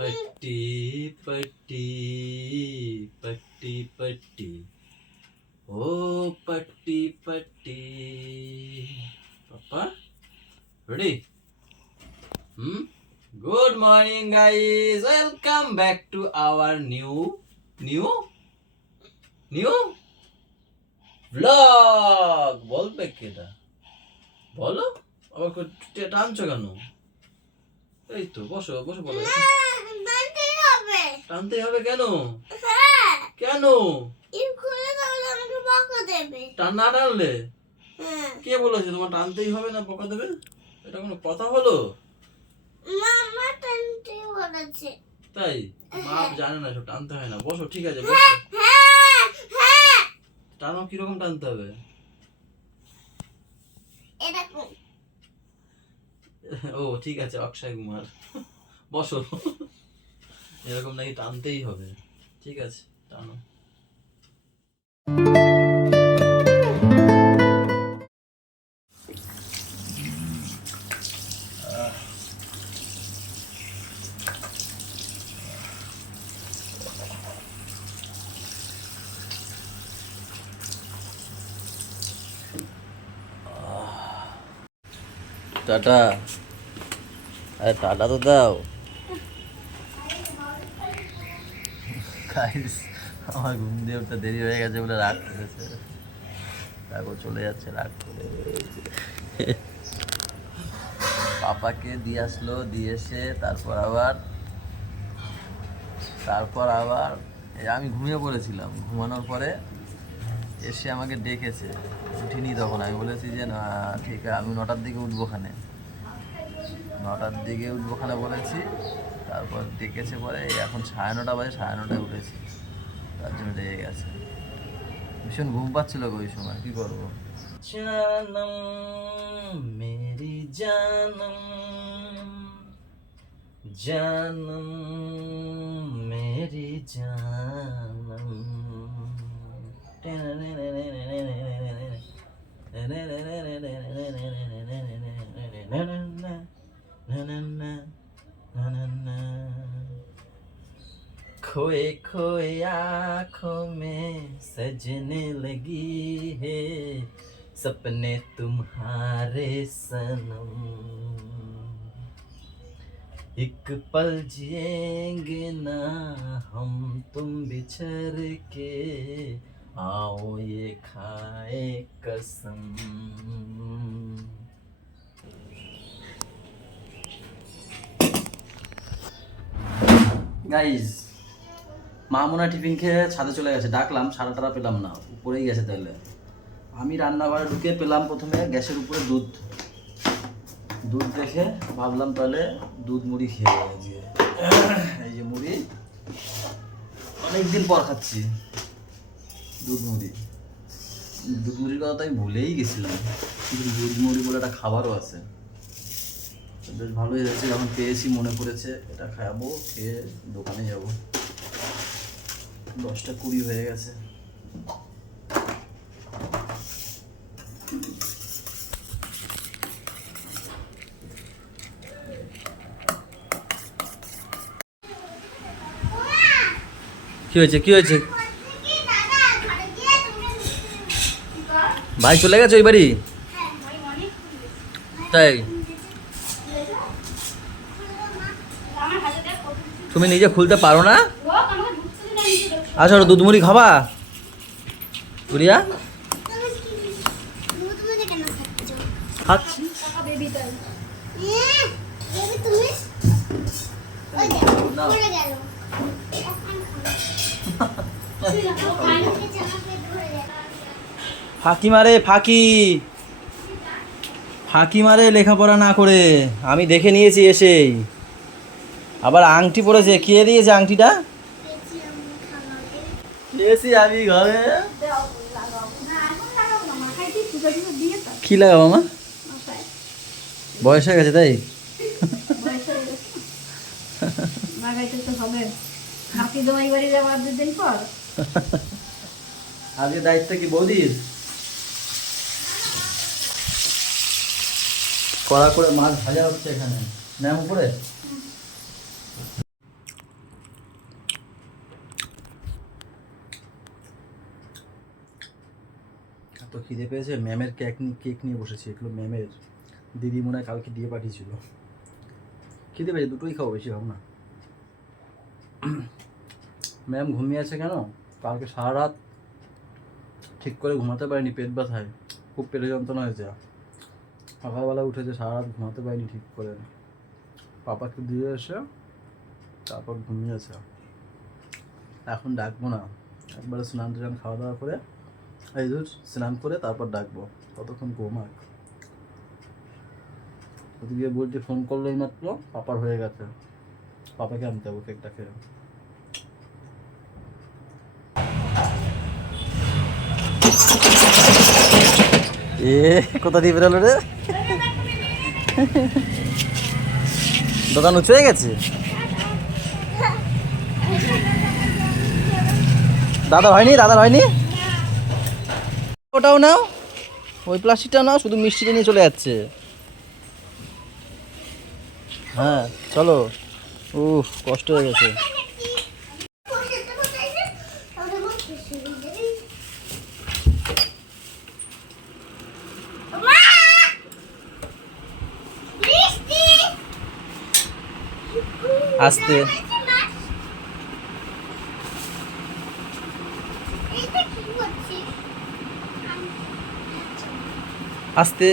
पट्टी पट्टी पट्टी पट्टी ओ पट्टी पट्टी पापा ready good morning guys, welcome back to our new vlog বলবে কেটা বলো আবার টানছো কেন এই তো বসো বসো বলো টানতেই হবে কেন কেন না টানলে কে বলেছে তোমার টানতেই হবে না বকা দেবে এটা কোনো কথা হলো মামা টানতে বলেছে তাই মা জানে না সব টানতে হয় না বসো ঠিক আছে বসো টানো কিরকম টানতে হবে এরকম ও ঠিক আছে অক্ষয় কুমার বসো এরকম নাকি টানতেই হবে ঠিক আছে টানো টাটা আরে টাটা তো দাও গাইস আমার ঘুম দিয়ে উঠতে দেরি হয়ে গেছে বলে রাগ করেছে তারপর চলে যাচ্ছে রাগ করে পাপাকে দিয়ে আসলো দিয়ে এসে তারপর আবার আমি ঘুমিয়ে পড়েছিলাম ঘুমানোর পরে এসে আমাকে ডেকেছে উঠিনি তখন আমি বলেছি যে না ঠিক আছে আমি 9টার দিকে উঠবো খানে বলেছি তারপর ডেকেছে পরে এখন 9:30 বাজে 9:30টায় উঠেছি তার জন্য ডেকে গেছে ভীষণ ঘুম পাচ্ছিল ওই সময় কি করবো জানম মেরি জানম মেরি জানম खोए खोए आँखों में सजने लगी है सपने तुम्हारे सनम एक पल जिएंगे ना हम तुम बिछड़ के आओ ये खाए कसम গাইজ মা মনে হয় টিফিন খেয়ে ছাদে চলে গেছে ডাকলাম সারা টারা পেলাম না উপরেই গেছে তাহলে আমি রান্নাঘরে ঢুকে পেলাম প্রথমে গ্যাসের উপরে দুধ দেখে ভাবলাম তাহলে দুধ মুড়ি খেয়ে আজকে এই যে মুড়ি অনেকদিন পর খাচ্ছি দুধ মুড়ির কথা তো আমি ভুলেই গেছিলাম কিন্তু দুধ মুড়ি বলে একটা খাবারও আছে বেশ ভালোই হয়েছে যখন পেয়েছি মনে পড়েছে এটা খাবো খেয়ে দোকানে যাবো 10টা 20 হয়ে গেছে কি হয়েছে ভাই চলে গেছে ওই বাড়ি তাই তুমি নিজে খুলতে পারো না আচ্ছা দুধ মুড়ি খাবা গুড়িয়া খাচ্ছি ফাঁকি মারে লেখাপড়া না করে আমি দেখে নিয়েছি এসেই আবার আংটি পরেছে কে দিয়েছে আংটিটা আমি ঘরে কি লাগাবো মা বয়স হয়ে গেছে তাই আজকে দায়িত্ব কি বৌদির কড়া করে মাছ ভাজা হচ্ছে এখানে নাম উপরে তো খিদে পেয়েছে, ম্যামের কেক নিয়ে বসেছি, এগুলো ম্যামের দিদি মনে হয় কালকে দিয়ে পাঠিয়েছিল। খিদে পেয়েছে, দুটোই খাবো, বেশি খাবো না। ম্যাম ঘুমিয়ে আছে কেন? কালকে সারা রাত ঠিক করে ঘুমাতে পারিনি, পেট ব্যথায় খুব পেটে যন্ত্রণা হয়েছে। সকালবেলা উঠেছে, সারা রাত ঘুমাতে পারিনি ঠিক করে। পাপাকে দিয়ে এসে তারপর ঘুমিয়েছে। এখন ডাকবো না, একবারে স্নান টান খাওয়া দাওয়া করে এই ধর স্নান করে তারপর ডাকবো, ততক্ষণ ঘুমাক। ওদিকে বলছি ফোন করলো এই মাত্র, পাপার হয়ে গেছে, পাপাকে আনতে হবে কেকটা খেয়ে। এ কোথা দিয়ে বেরোলো রে? দোকান উঁচু হয়ে গেছে। দাদা হয়নি ওটাও নাও, ওই প্লাস্টিকটাও নাও, শুধু মিষ্টিটা নিয়ে চলে যাচ্ছে। হ্যাঁ চলো। কষ্ট হয়ে গেছে। আস্তে আস্তে,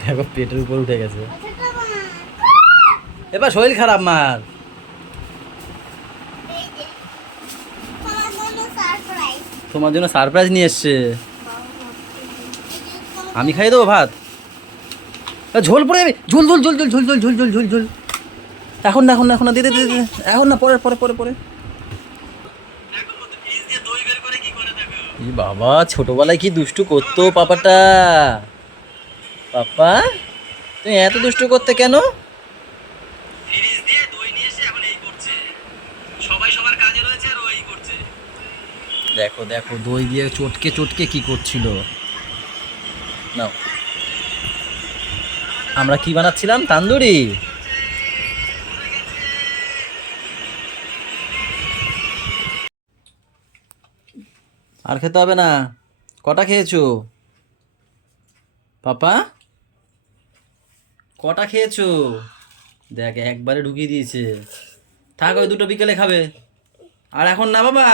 দেখো পেটের উপর উঠে গেছে। এবার শরীর খারাপ মার। তোমার জন্য সারপ্রাইজ নিয়ে এসছে। আমি খাইয়ে দেবো ভাত। ঝোল পড়ে যাবে, ঝোল ঝোল ঝোল ঝোল ঝোল ঝোল ঝোল ঝোল ঝোল ঝোল। এখন না এখন না এখন না, দে দে দে দে, এখন না, পরে পরে পরে পরে। এই বাবা, ছোটবেলায় কি দুষ্টু করতো পাপাটা। পাপা তুমি এত দুষ্টু করতে কেন? ফ্রিজ দিয়ে দই নিয়ে এসে এখন এই করছে, সবাই সবার কাজে রয়েছে আর ওই করছে। দেখো দেখো দই দিয়ে চটকে চটকে কি করছিল। নাও, আমরা কি বানাচ্ছিলাম? তান্দুরি। আর খেতে হবে না। কটা খেয়েছো পাপা? কটা খেয়েছো? দেখ একবারে ঢুকিয়ে দিয়েছে। থাক, ওই দুটো বিকেলে খাবে। আর এখন না বাবা।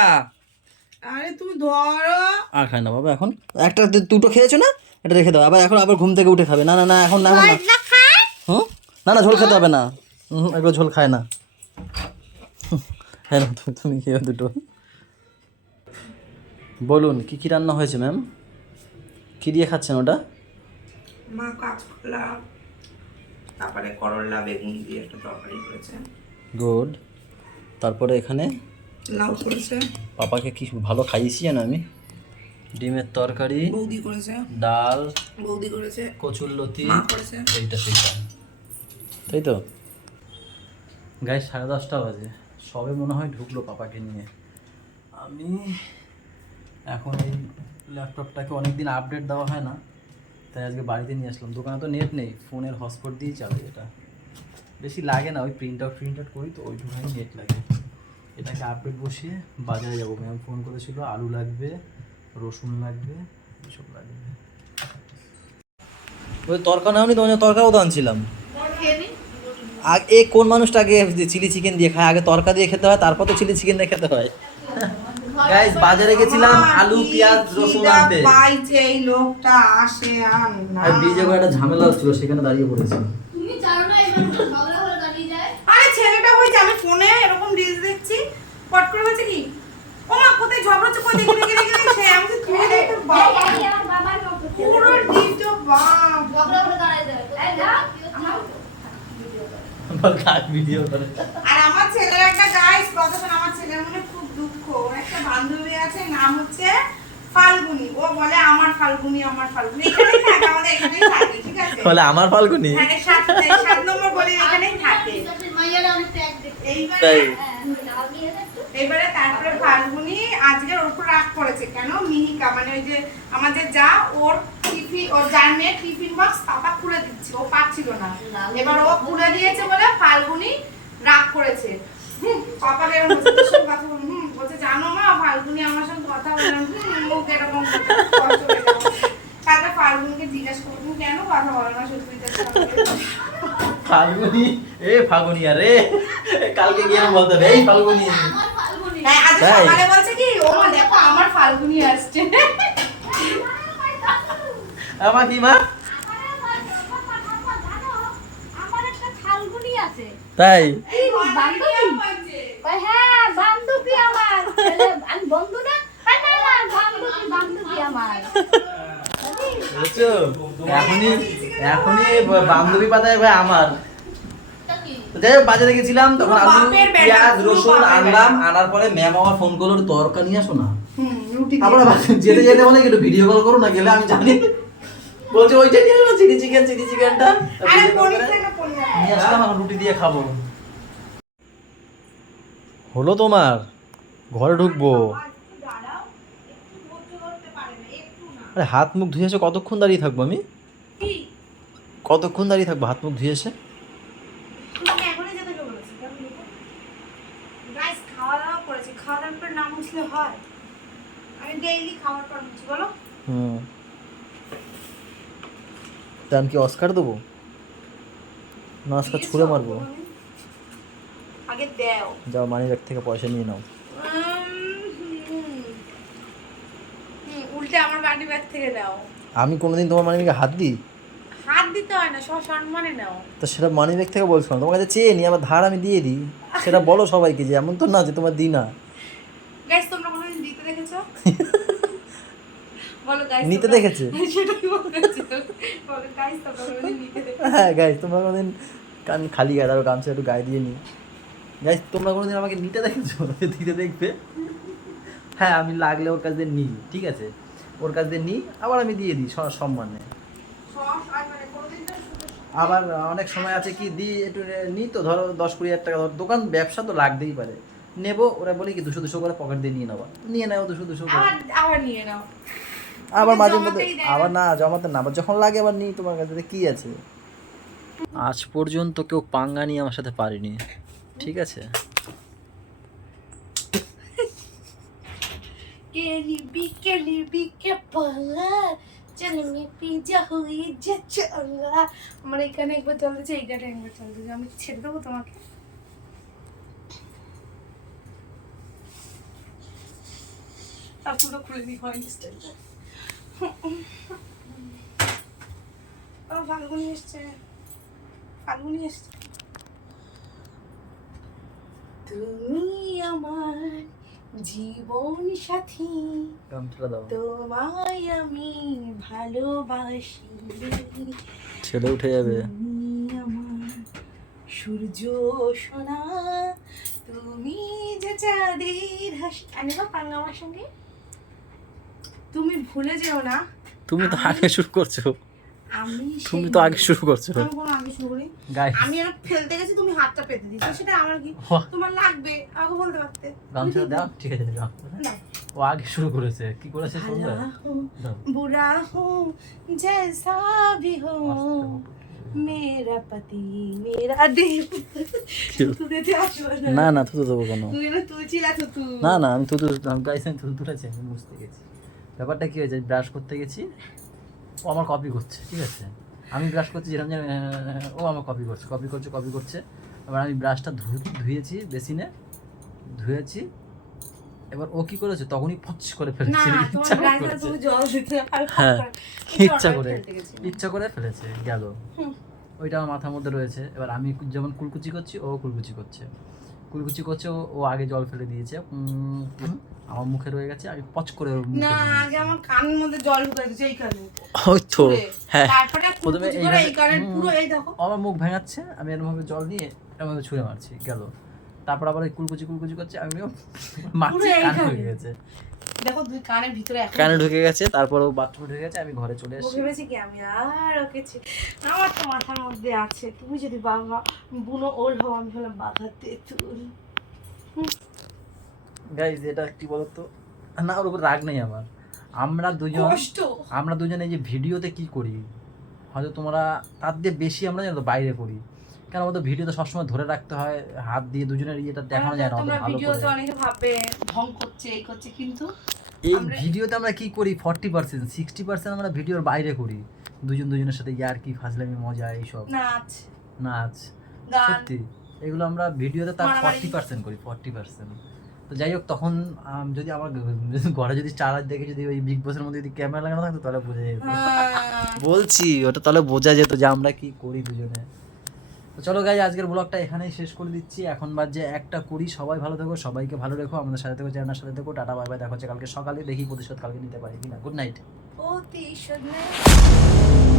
আরে তুমি ধরো। আর খায় না বাবা এখন। একটা দুটো খেয়েছো না, এটা রেখে দাও। আবার ঘুম থেকে উঠে খাবে। না না না, এখন না এখন না। হুম, না না, ঝোল খেতে হবে না। এগুলো ঝোল খায় না। হ্যাঁ তুমি খেয়ে দুটো। বলুন কি কি রান্না হয়েছে ম্যাম? কি দিয়ে খাচ্ছেন ওটা? মা কাঁচকলা, তারপরে করলা বেগুন দিয়ে একটা তরকারি করেছে। গুড। তারপরে এখানে লাউ করেছে, পাপাকে কি ভালো খাইয়েছি জানো আমি। ডিমের তরকারি, বৌদি করেছে, ডাল, বৌদি করেছে, কচুরলতি, মা করেছে। এইটা সেইটা, তাই তো। গায়ে 10:30 বাজে, সবে মনে হয় ঢুকলো পাপাকে নিয়ে। আমি এখন এই ল্যাপটপটাকে অনেকদিন আপডেট দেওয়া হয় না, তাই আজকে বাড়িতে নিয়ে আসলাম। দোকানে তো নেট নেই, ফোনের হটস্পট দিয়েই চালাই। এটা বেশি লাগে না, ওই প্রিন্ট আউট করি তো ওইটুখানি নেট লাগে। এটাকে আপডেট বসিয়ে বাজারে যাবো। ম্যাম ফোন করেছিল, আলু লাগবে, রসুন লাগবে, এসব লাগবে। ওই তরকা নাও নি, তোমার তরকাও তো আনছিলাম। আগে কোন মানুষটা আগে চিলি চিকেন দিয়ে খায়? আগে তরকা দিয়ে খেতে হয়, তারপর তো চিলি চিকেন দিয়ে খেতে হয়। গাইস বাজারে গেছিলাম আলু পেঁয়াজ রসুন আনতে। ভাই যে এই লোকটা আসে আর না। আর ব্রিজে একটা ঝামেলা হচ্ছিল, সেখানে দাঁড়িয়ে পড়েছি। তুমি জানো না এবার ঝগড়া হলে দাঁড়িয়ে যায়। আরে ছেলেটা হয়েছে, আমি ফোনে এরকম রিলস দেখছি, পট করে হয়েছে কি, ও মা কোথায় ঝগড়া হচ্ছে, কই দেখি দেখি দেখি সে আমি তো তুই দেখ তোর বাবা এই আমার বাবার মতো পুরো ডিটো বাপ। ঝগড়া হলে দাঁড়ায় যায়। এই না আমার ভিডিও করে। আর আমার ছেলের একটা গাইস কথা শোন, আমার ছেলের মনে খুব দুঃখ। ওর একটা বান্ধবী আছে, নাম হচ্ছে ফাল্গুনি। ও বলে আমার ফাল্গুনি আমার ফাল্গুনি, এখানেই থাকে, আমাদের এখানেই থাকে, ঠিক আছে? বলে আমার ফাল্গুনি। হ্যাঁ, 7 নম্বর গলি এখানেই থাকে। মাইয়ারা অনেক ট্যাগ দেখতে। তাই। এইবারে তারপরে ফাল্গুনি আজকে ওর উপর রাগ করেছে। কেন? মিহিকা মানে ওই যে আমাদের যা ওর টিফিন, ওর যার মেয়ে টিফিন বক্স পাপা খুলে দিচ্ছে, ও পাচ্ছিল না। এবার ও খুলে দিয়েছে বলে ফাল্গুনি রাগ করেছে। পাপা এরকম কথা বলছে, বলছে জানো মা ফাল্গুনি আমার সঙ্গে কথা বলে মুখ এরকম কষ্ট হয়ে কথা বলো না সুস্মিতার সঙ্গে। ফাল্গুনি, এ ফাল্গুনিয়া রে, কালকে গিয়ে আমি বলতে হবে, এই ফাল্গুনি। আমার ফাল্গুনি। হ্যাঁ, আজ তাই? সকালে বলছে কি ও মা দেখো আমার ফাল্গুনি আসছে। আমার কি মা? আমার একটা ফাল্গুনি আছে। তাই? এই বান্ধবী? কয়, হ্যাঁ বান্ধবী আমার। আমি বন্ধু না? কয়, না না বান্ধবী আমার। বুঝছো? এখনই বান্ধবী পাতায় ভাই আমার। তা কি? তো যাই হোক, বাজারে গেছিলাম তখন আলু বাপের বেটা, পেঁয়াজ পুরো রসুন বাপের আনলাম, আনার পরে ম্যাম আমার ফোন করলো তরকা নিয়ে আসো না। রুটি দিয়ে। আমরা যেতে যেতে বলে একটু ভিডিও কল করো না, গেলে আমি জানি বলছে ওইটা নিয়ে আসো, চিলি চিকেনটা আরে পনির না পনির। নিয়ে আসলাম, এখন রুটি দিয়ে খাবো। হলো তোমার, ঘরে ঢুকবো। দাঁড়াও, একটু ধৈর্য ধরতে পারে না, একটু না। আরে হাত মুখ ধুয়ে এসে কতক্ষণ দাঁড়িয়ে থাকবো আমি? কি? কতক্ষণ দাঁড়িয়ে থাকবো হাত মুখ ধুয়ে এসে? তুমি এখনই যেতে বলেছি। গাইস খাওয়া দাওয়া করেছি, খাওয়া দাওয়ার পর না মুছলে হয়? আমি ডেইলি খাওয়ার পর মুছি বলো। হুম, তা আমি কি অস্কার দেবো না অস্কার ছুঁড়ে মারবো? আগে দেও। যাও মানি ব্যাগ থেকে পয়সা নিয়ে নাও। উল্টে আমার বাড়ি ব্যাগ থেকে দাও। আমি কোনোদিন তোমার মানি ব্যাগে হাত দিই? হাত দিতে হয় না, সম্মানে নাও। তো সেটা মানি ব্যাগ থেকে বলছো না, তোমার কাছে চেয়ে নি, আবার ধার আমি দিয়ে দিই, সেটা বলো সবাইকে, যে এমন তো না যে তোমার দিই না। গাইস তোমরা কোনোদিন দিতে দেখেছো? বলো গাইস নিতে দেখেছে? সেটাই বলছি। বলো গাইস তোমরা কোনোদিন নিতে দেখেছো? হ্যাঁ গাইজ, তোমরা কোনোদিন কান খালি গায়ে দাঁড়ো, গামছা একটু গায়ে দিয়ে নি। গাইজ তোমরা কোনোদিন আমাকে নিতে দেখেছো? দিতে দেখবে? হ্যাঁ, আমি লাগলে ওর কাছ দিয়ে নিই, ঠিক আছে, ওর কাছ দিয়ে নিই, আবার আমি দিয়ে দিই সম্মানে। সস আর মানে কোনোদিন তো শুধু আবার অনেক সময় আছে কি দিই একটু নিই, তো ধরো 10-20 হাজার টাকা, ধরো দোকান ব্যবসা তো লাগতেই পারে, নেবো, ওরা বলি কি 200 করে পকেট দিয়ে নিয়ে নেওয়া, নিয়ে নেও 200 করে। আবার নিয়ে নাও। আবার মাঝে মধ্যে জমাতেই দেয় না। আবার না, জমাতে না, আবার যখন লাগে আবার নিই তোমার কাছে, কি আছে। আজ পর্যন্ত কেউ পাঙ্গা নিয়ে আমার সাথে পারেনি, ঠিক আছে। কেলিবি কে পালা চলমি পিজা হুই যে চলা। আমার এখানে একবার চলতেছে, এই গানে একবার চলতেছে, আমি ছেড়ে দেবো তোমাকে। আর পুরো খুলে দিই হয়নি স্টাইলটা। ও ফাল্গুনি এসছে, ফাল্গুনি এসছে। তুমি আমার জীবন সাথী, গামছাটা দাও। তোমায় আমি ভালোবাসি, ছেলে উঠে যাবে। তুমি আমার সূর্য সোনা, তুমি যে চাঁদের হাসি। আমি না পাঙ্গা আমার সঙ্গে, তুমি ভুলে যেও না। তুমি তো আগে শুরু করছো, আমি তুমি তো আগে শুরু করছো। আমি কোনো আগে শুরু করি? গাইস, আমি আর ফেলতে গেছি, তুমি হাতটা পেতে দিছো, সেটা আমার কি? বাহ। তোমার লাগবে আগে বলতে পারতে। গামছাটা দাও, ঠিক আছে দাও। না। ও আগে শুরু করেছে, কি করেছে শুনবে? भला हो দাও। बुरा हो जैसा भी हो, मेरा पति मेरा देव। तू देते আসো না না, থুতু দেবো কেন? তুই না তুই ছিলা তো তুই। না না, আমি থুতু গাইস, আমি থুতু তুলেছি, আমি বুঝতে গেছি ব্যাপারটা কি হয়েছে। ব্রাশ করতে গেছি, ও আমার কপি করছে, ঠিক আছে, আমি ব্রাশ করছি যেরকম যেন, ও আমার কপি করছে। এবার আমি ব্রাশটা ধুয়েছি বেসিনে, ধুয়েছি, এবার ও কি করেছে, তখনই ফচ করে না ফেলেছে, তোমার ইচ্ছা করে ব্রাশটা করেছে। তুমি জল দিতে আর হ্যাঁ, ইচ্ছা ইচ্ছা করে ফেলেছে, গেল। ওইটা আমার মাথার মধ্যে রয়েছে। এবার আমি যেমন কুলকুচি করছি, ও কুলকুচি করছে, ও আগে জল ফেলে দিয়েছে, আমার মুখে রয়ে গেছে, আমি পচ করে ওর মুখে না দিয়ে দিয়েছি। আগে আমার কানের মধ্যে জল ঢুকে গেছে এই কানে। ওই তো, হ্যাঁ, তারপরে প্রথমে কুচি করে এই কানে হুম, পুরো এই দেখো। আমার মুখ ভেঙাচ্ছে, আমি এরমভাবে জল নিয়ে এরমভাবে ছুঁড়ে মারছি, গেল। তারপর আবার ওই কুলকুচি করছে, আমি মারছি, পুরো কানে এইখানে। ঢুকে গেছে, দেখো দুই কানের ভিতরে এখন কানে ঢুকে গেছে। তারপর ও বাথরুমে ঢুকে গেছে, আমি ঘরে চলে ও এসেছি। ভেবেছি কি আমি আর ওকে আমার তো মাথার মধ্যে আছে, তুমি যদি বাবা বুনো ওল হও, আমি হলাম বাঘা তেঁতুল। গাইজ এটা কি বলতো, না ওর উপর রাগ নেই আমার, আমরা দুজন এই যে ভিডিওতে কি করি, হয়তো তোমরা তার দিয়ে বেশি আমরা জানো তো বাইরে করি, কেন বলতো ভিডিওতে সবসময় ধরে রাখতে হয়, হাত দিয়ে দুজনের ইয়েটা দেখানো যায় না অত তোমরা ভালো ভিডিওতে করে। অনেকে ভাববে ঢং করছে এই করছে, কিন্তু এই আমরা- ভিডিওতে আমরা কি করি 40%, 60% আমরা ভিডিওর বাইরে করি, দুজনের সাথে ইয়ার কি ফাজলামি মজা এইসব নাচ নাচ গান সত্যি এগুলো আমরা ভিডিওতে তার মারামারি। 40% করি 40%। তো যাই হোক তখন যদি আমার ঘরে যদি চালার দেখে যদি ওই বিগ বসের মধ্যে যদি ক্যামেরা লাগানো থাকতো তাহলে বোঝা যেত। হ্যাঁ। বলছি ওটা তাহলে বোঝা যেত যে আমরা কি করি দুজনে। তো চলো গাইজ আজকের ব্লগটা এখানেই শেষ করে দিচ্ছি, এখন বাজে 1:20। সবাই ভালো থেকো, সবাইকে ভালো রেখো, আমাদের সাথে থেকো, চ্যানেলের সাথে থেকো, টাটা বাই বাই, দেখা হচ্ছে কালকে সকালে, দেখি প্রতিশোধ কালকে নিতে পারি কিনা। Good night. প্রতিশোধ নেই।